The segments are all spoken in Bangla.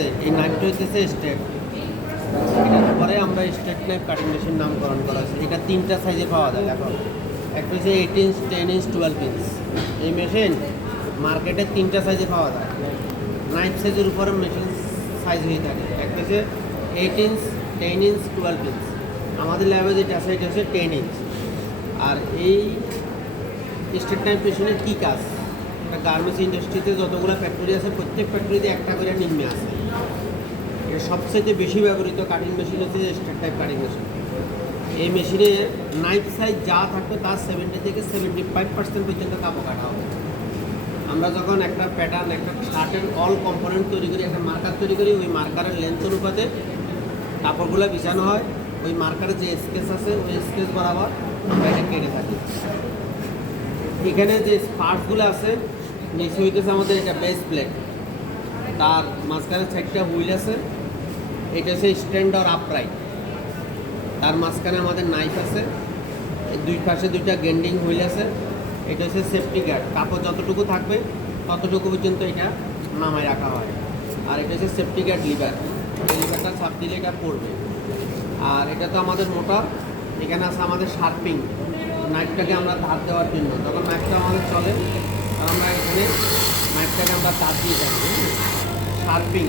এই নাইফটা হচ্ছে স্টেট। এটার পরে আমরা স্টেট নাইফ কাটিং মেশিন নামকরণ করা হয়েছে। এটা তিনটা সাইজে পাওয়া যায় এখন। একটা হচ্ছে 8 ইঞ্চ, 10 ইঞ্চ, 12 ইঞ্চ। এই মেশিন মার্কেটে তিনটা সাইজে পাওয়া যায়। নাইফ সাইজের উপরে মেশিন সাইজ হয়ে থাকে। একটা হচ্ছে 8 ইঞ্চ, 10 ইঞ্চ, 12 ইঞ্চ। আমাদের ল্যাবে যেটা আছে এটা হচ্ছে 10 ইঞ্চ। আর এই স্টেট নাইফ মেশিনের কী কাজ? গার্মেন্টস ইন্ডাস্ট্রিতে যতগুলো ফ্যাক্টরি আছে প্রত্যেক ফ্যাক্টরিতে একটা করে নিম্নে আছে। এটা সবচেয়ে বেশি ব্যবহৃত কাটিং মেশিন হচ্ছে স্টেট টাইপ কাটিং মেশিন। এই মেশিনে নাইফ সাইজ যা থাকবে তার 70 থেকে 75% পর্যন্ত কাপড় কাটা হবে। আমরা যখন একটা প্যাটার্ন, একটা শার্টের অল কম্পোনেন্ট তৈরি করি, একটা মার্কার তৈরি করি, ওই মার্কারের লেন্থ অনুপাতে কাপড়গুলো বিছানো হয়। ওই মার্কারের যে স্কেচ আছে ওই স্কেচ বরাবর আমরা এটা কেটে থাকি। এখানে যে পার্টসগুলো আছে নিচে হইতেছে আমাদের এটা বেস প্লেট, তার মাঝখানে 4টা হুইল আছে। এটা হচ্ছে স্ট্যান্ড আর আপরাইট। তার মাঝখানে আমাদের নাইফ আছে, দুই পাশে 2টা গ্যান্ডিং হুইল আছে। এটা হচ্ছে সেফটি গার্ড, কাপড় যতটুকু থাকবে ততটুকু পর্যন্ত এটা নামায় রাখা হয়। আর এটা হচ্ছে সেফটি গার্ড লিভার, এই লিভারটা চাপ দিলে এটা পড়বে। আর এটা তো আমাদের মোটর। এখানে আছে আমাদের শার্পিং, নাইফটাকে আমরা ধার দেওয়ার জন্য। যখন নাইফটা আমাদের চলে তখন আমরা এখানে নাইফটাকে আমরা তার দিয়ে থাকি শার্পিং,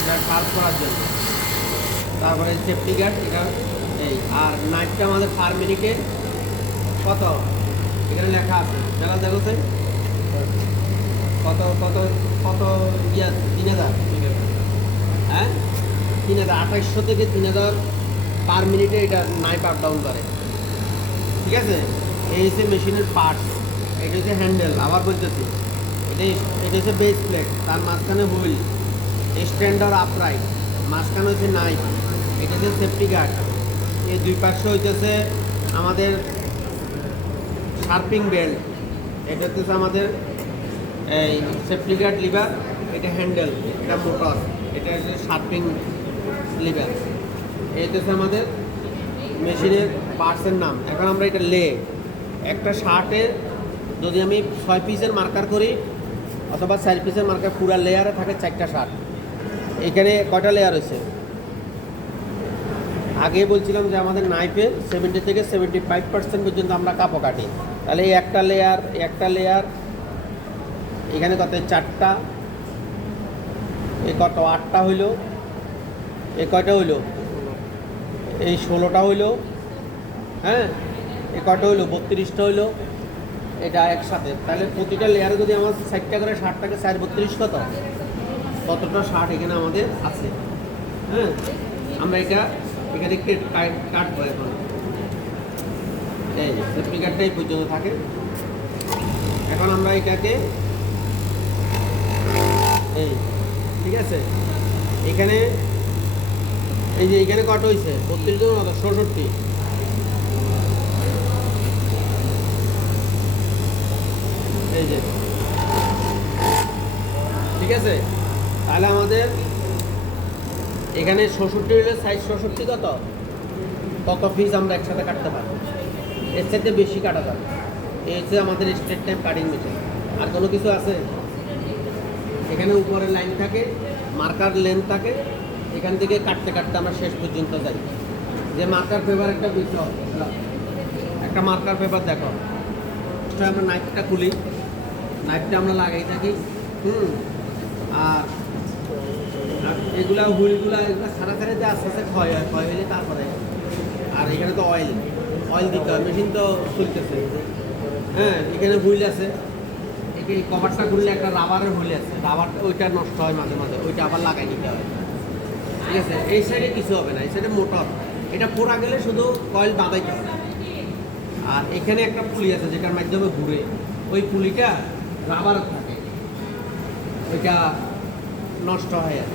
এটা শার্প করার জন্য। তারপরে সেফটি গার্ড, এটা এই। আর নাইফটা আমাদের পার মিনিটে কত এখানে লেখা আছে, জানা দেখো স্যার কত কত কত ইয়া 3000, হ্যাঁ 3000, 2800 থেকে 3000 পার মিনিটে এটা নাইফ আপ ডাউন করে। ঠিক আছে, এই হচ্ছে মেশিনের পার্টস। এটা হচ্ছে হ্যান্ডেল, আবার বলতেছি এটা হচ্ছে বেস প্লেট, তার মাঝখানে হুইল, স্ট্যান্ডার আপরাইট, মাঝখানে হচ্ছে নাইফ, এটা হচ্ছে সেফটি গার্ড। এই দুই পাশে হইতেছে আমাদের শার্পিং বেল্ট, এটা হচ্ছে আমাদের এই সেফটি গার্ড লিভার, এটা হ্যান্ডেল, এটা মোটর, এটা হচ্ছে শার্পিং লিভার। এই হচ্ছে আমাদের মেশিনের পার্টসের নাম। এখন আমরা এটা একটা শার্টে যদি আমি 6 পিসের মার্কার করি অথবা 4 পিসের মার্কার, পুরা লেয়ারে থাকে 4টা শার্ট। এখানে কয়টা লেয়ার হয়েছে? আগে বলছিলাম যে আমাদের নাইফে 70 থেকে 75% পর্যন্ত আমরা কাপড় কাটি। তাহলে এই একটা লেয়ার এখানে কত 4টা, এই কত 8টা হইলো, এই কয়টা হইলো, এই 16টা হইলো, হ্যাঁ এই কয়টা হইলো 32টা হইলো, এটা একসাথে। তাহলে প্রতিটা লেয়ারে যদি আমার 60টা করে 60টাকে 4 32 কতটা শার্ট এখানে আমাদের আছে। হ্যাঁ, আমরা এখানে কাটবো। এখন এই সেফটি গার্ডটাই পর্যন্ত থাকে। এখন আমরা এটাকে এই, ঠিক আছে, এখানে এই যে এখানে কত হয়েছে 32 জন, 66, এই যে, ঠিক আছে। তাহলে আমাদের এখানে 66 হলে সাইজ 66 কত পিস আমরা একসাথে কাটতে পারবো, এর সাথে বেশি কাটা যাবে। এই হচ্ছে আমাদের স্ট্রেট টাইপ কাটিং মেশিন। আর কোনো কিছু আছে? এখানে উপরে লাইন থাকে, মার্কার লেন্থ থাকে, এখান থেকে কাটতে কাটতে আমরা শেষ পর্যন্ত যাই। যে মার্কার পেপার একটা বিষয়, একটা মার্কার পেপার দেখো, আমরা নাইফটা খুলি, নাইফটা আমরা লাগাই থাকি। আর এগুলা হুইলগুলা এগুলো সারা যে আস্তে আস্তে ক্ষয় হয়ে তারপরে। আর এখানে তো অয়েল দিতে হয়, মেশিন তো চলতেছে। হ্যাঁ, এখানে হুইল আছে, এই কভারটা খুললে একটা রাবারের হুইল আছে, রাবারটা ওইটা নষ্ট হয় মাঝে মাঝে, ওইটা আবার লাগাই দিতে হয়। ঠিক আছে, এই সাইডে কিছু হবে না, এই সাইডে মোটর, এটা পোড়া গেলে শুধু কয়েল বাঁধাইতে হবে। আর এখানে একটা পুলি আছে যেটার মাধ্যমে ঘুরে, ওই পুলিটা রাবার থাকে, ওইটা নষ্ট হয় আর